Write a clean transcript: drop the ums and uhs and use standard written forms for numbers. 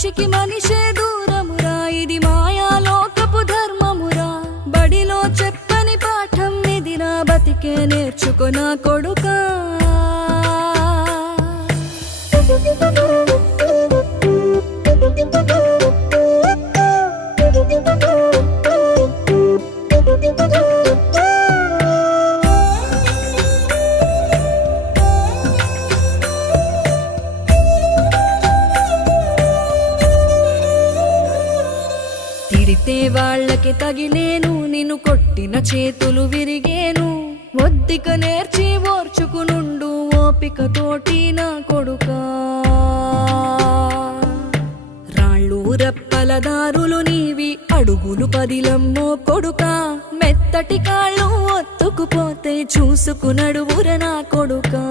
మనిషికి మనిషే దూరమురా, ఇది మాయాలోకపు ధర్మమురా. బడిలో చెప్పని పాఠం ఇదిరా, బతికే నేర్చుకో నా కొడుకా. తిడితే వాళ్ళకి తగిలేను, నిన్ను కొట్టిన చేతులు విరిగేను. ఒద్దిక నేర్చి ఓర్చుకునుండు ఓపికతోటి నా కొడుకా. రాళ్ళు రెప్పల దారులు నీవి, అడుగులు పదిలమ్మో కొడుకా. మెత్తటి కాళ్ళు ఒత్తుకుపోతే చూసుకునడువుర నా కొడుకా.